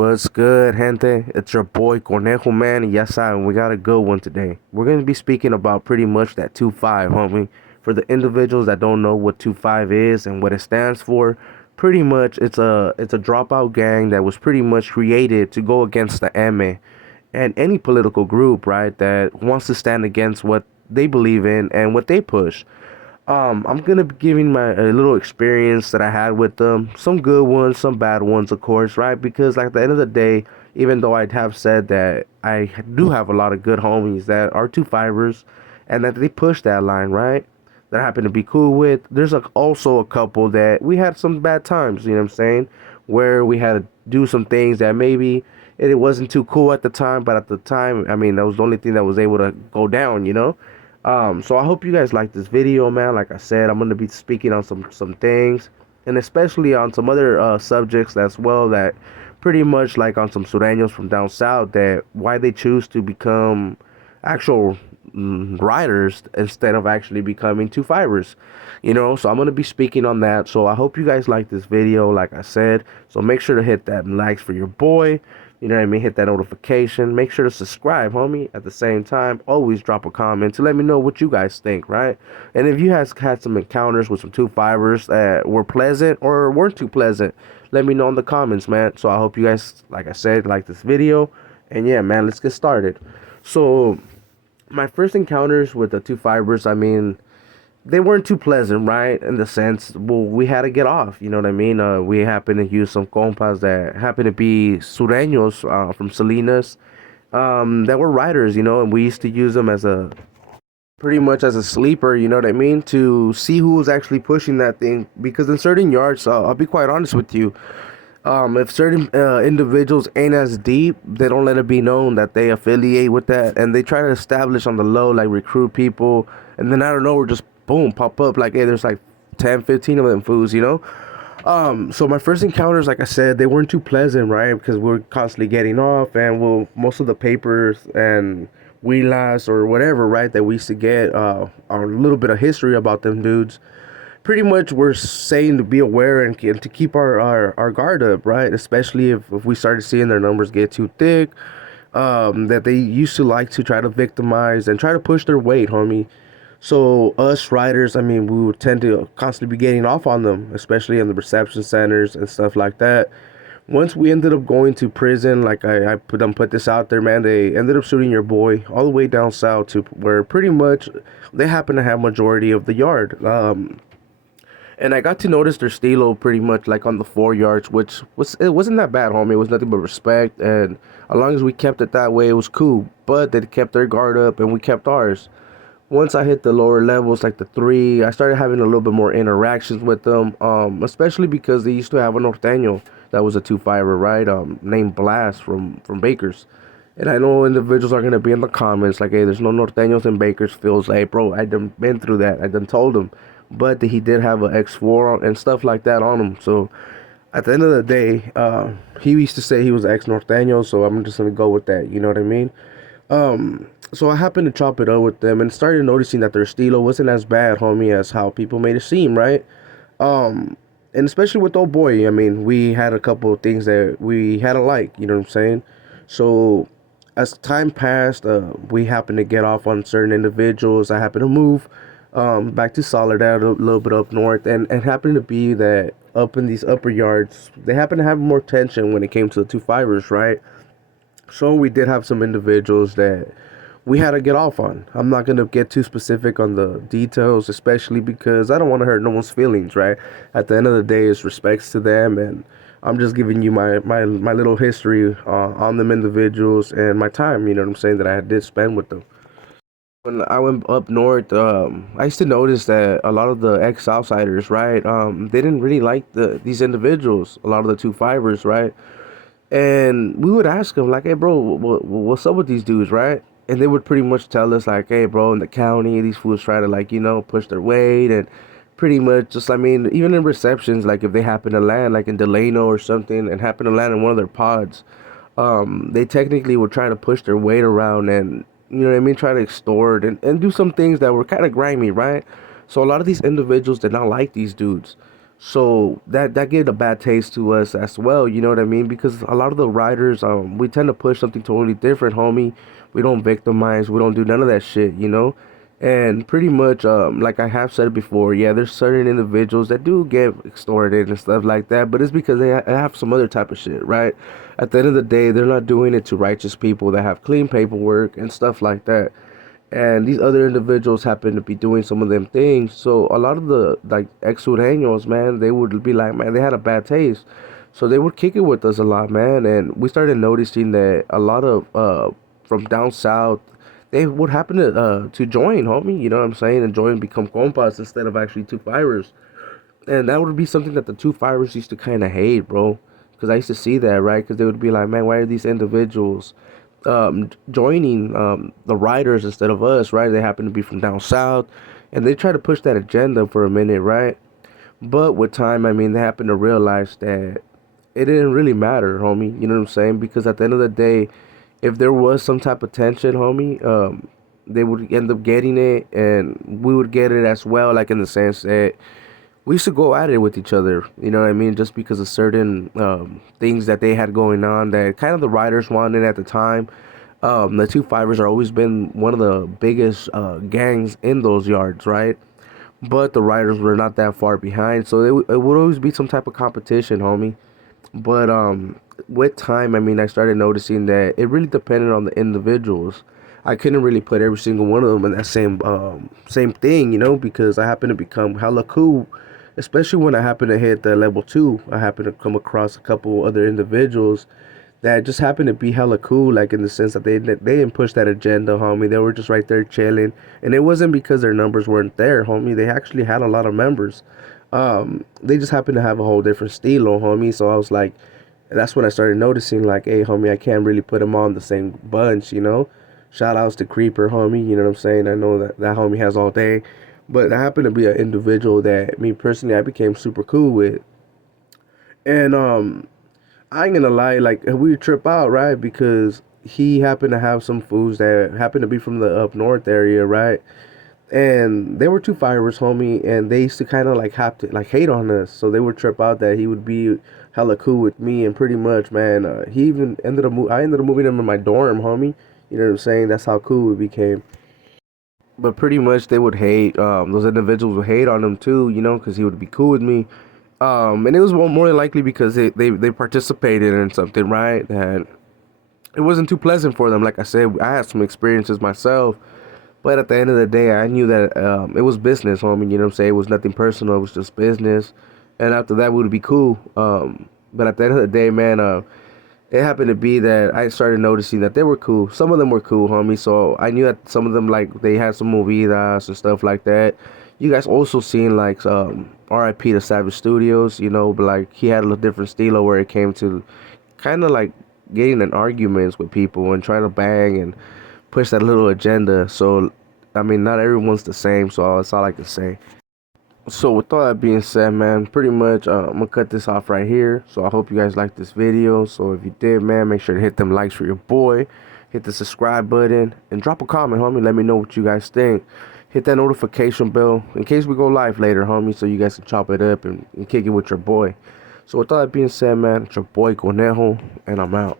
What's good, gente? It's your boy Conejo, man. And yes, we got a good one today. We're going to be speaking about pretty much that 2-5, homie. For the individuals that don't know what 2-5 is and what it stands for, pretty much it's a dropout gang that was pretty much created to go against the MA and any political group, right, that wants to stand against what they believe in and what they push. I'm gonna be giving my a little experience that I had with them. Some good ones, some bad ones, of course, right? Because like, at the end of the day, even though I'd have said that I do have a lot of good homies that are 2-5ers, and that they push that line, right? That I happen to be cool with. There's also a couple that we had some bad times. You know what I'm saying? Where we had to do some things that maybe it wasn't too cool at the time, but at the time, I mean, that was the only thing that was able to go down. So I hope you guys like this video, man. Like I said, I'm gonna be speaking on some things, and especially on some other subjects as well, that pretty much like on some Surenos from down south, that why they choose to become actual riders instead of actually becoming 2-5ers. So I'm gonna be speaking on that. So I hope you guys like this video, like I said. So make sure to hit that likes for your boy. You know what I mean? Hit that notification. Make sure to subscribe, homie. At the same time, always drop a comment to let me know what you guys think, right? And if you guys had some encounters with some 2-5ers that were pleasant or weren't too pleasant, let me know in the comments, man. So I hope you guys, like I said, like this video. And yeah, man, let's get started. So my first encounters with the 2-5ers, I mean, they weren't too pleasant, right? In the sense, well, we had to get off. You know what I mean? We happened to use some compas that happened to be Sureños from Salinas, that were riders, and we used to use them as a pretty much as a sleeper. You know what I mean? To see who was actually pushing that thing, because in certain yards, I'll be quite honest with you. If certain individuals ain't as deep, they don't let it be known that they affiliate with that, and they try to establish on the low, like recruit people, and then I don't know, we're just boom, pop up like, hey, there's like 10, 15 of them fools. So my first encounters, like I said, they weren't too pleasant, right? Because we're constantly getting off, and most of the papers and wheelas or whatever, right, that we used to get, a little bit of history about them dudes. Pretty much we're saying to be aware and to keep our guard up, right? Especially if we started seeing their numbers get too thick, that they used to like to try to victimize and try to push their weight, homie. So us riders, I mean, we would tend to constantly be getting off on them, especially in the reception centers and stuff like that. Once we ended up going to prison, like I put this out there, man, they ended up shooting your boy all the way down south to where pretty much they happen to have majority of the yard. And I got to notice their stilo pretty much like on the 4 yards, which it wasn't that bad, homie. It was nothing but respect, and as long as we kept it that way, it was cool. But they kept their guard up, and we kept ours. Once I hit the lower levels, like the 3, I started having a little bit more interactions with them, especially because they used to have a norteño that was a 2-5er, right, named Blast from Bakers. And I know individuals are going to be in the comments like, hey, there's no norteños in Bakersfield. Like, bro, I done been through that. I done told him. But he did have an X4 and stuff like that on him. So at the end of the day, he used to say he was ex-norteño, so I'm just going to go with that. You know what I mean? So I happened to chop it up with them and started noticing that their stilo wasn't as bad, homie, as how people made it seem, right? And especially with old boy, I mean, we had a couple of things that we had alike, you know what I'm saying? So as time passed, we happened to get off on certain individuals. I happened to move back to Soledad, a little bit up north, and it happened to be that up in these upper yards, they happened to have more tension when it came to the 2-5ers, right? So we did have some individuals that we had to get off on. I'm not going to get too specific on the details, especially because I don't want to hurt no one's feelings, right? At the end of the day, it's respects to them, and I'm just giving you my little history on them individuals and my time, you know what I'm saying, that I did spend with them. When I went up north, I used to notice that a lot of the ex-Southsiders, right, they didn't really like these individuals, a lot of the 2-5ers, right? And we would ask them, like, hey, bro, what's up with these dudes, right? And they would pretty much tell us, like, hey, bro, in the county, these fools try to, like, push their weight. And pretty much just, I mean, even in receptions, like, if they happen to land, like, in Delano or something, and happen to land in one of their pods, they technically would try to push their weight around and, you know what I mean, try to extort and do some things that were kind of grimy, right? So a lot of these individuals did not like these dudes. So that gave a bad taste to us as well, you know what I mean? Because a lot of the writers, we tend to push something totally different, homie. We don't victimize, we don't do none of that shit, you know? And pretty much, like I have said before, yeah, there's certain individuals that do get extorted and stuff like that, but it's because they have some other type of shit, right? At the end of the day, they're not doing it to righteous people that have clean paperwork and stuff like that. And these other individuals happen to be doing some of them things. So a lot of the like ex sureños, man, they would be like, man, they had a bad taste, so they would kick it with us a lot, man. And we started noticing that a lot of from down south, they would happen to join, homie. You know what I'm saying? And join, become compas instead of actually two fires. And that would be something that the two fires used to kind of hate, bro. Because I used to see that, right? Because they would be like, man, why are these individuals joining the riders instead of us, right? They happen to be from down south, and they try to push that agenda for a minute, right? But with time, I mean, they happen to realize that it didn't really matter, homie. You know what I'm saying? Because at the end of the day, if there was some type of tension, homie, they would end up getting it, and we would get it as well. Like in the sense that we used to go at it with each other, you know what I mean? Just because of certain things that they had going on that kind of the writers wanted at the time. The two fivers are always been one of the biggest gangs in those yards, right? But the writers were not that far behind, so it would always be some type of competition, homie. But with time, I mean, I started noticing that it really depended on the individuals. I couldn't really put every single one of them in that same thing, you know, because I happened to become hella cool, especially when I happened to hit the level two. I happened to come across a couple other individuals that just happened to be hella cool, like in the sense that they didn't push that agenda, homie. They were just right there chilling, and it wasn't because their numbers weren't there, homie. They actually had a lot of members. They just happened to have a whole different stilo, homie. So I was like, that's when I started noticing, like, hey, homie, I can't really put them on the same bunch, you know. Shout outs to Creeper, homie. You know what I'm saying? I know that homie has all day, but I happened to be an individual that me personally I became super cool with, and I ain't gonna lie, like we trip out, right? Because he happened to have some foods that happened to be from the up north area, right? And they were two fireworks, homie, and they used to kind of like have to like hate on us, so they would trip out that he would be hella cool with me, and pretty much, man, he even ended up I ended up moving him in my dorm, homie. You know what I'm saying? That's how cool we became. But pretty much they would hate. Those individuals would hate on him too, you know, because he would be cool with me. And it was more than likely because they participated in something, right? That it wasn't too pleasant for them. Like I said, I had some experiences myself, but at the end of the day, I knew that it was business, homie. You know what I'm saying? It was nothing personal. It was just business. And after that, we would be cool. But at the end of the day, man, it happened to be that I started noticing that they were cool. Some of them were cool, homie. So I knew that some of them, like, they had some movidas and stuff like that. You guys also seen, like, R.I.P. to Savage Studios, you know, but, like, he had a little different stilo where it came to kind of, like, getting in arguments with people and trying to bang and push that little agenda. So, I mean, not everyone's the same, so that's all I can say. So with all that being said, man, pretty much I'm gonna cut this off right here. So I hope you guys liked this video. So if you did, man, make sure to hit them likes for your boy, hit the subscribe button, and drop a comment, homie. Let me know what you guys think. Hit that notification bell in case we go live later, homie, so you guys can chop it up and kick it with your boy. So with all that being said, man, it's your boy Conejo, and I'm out.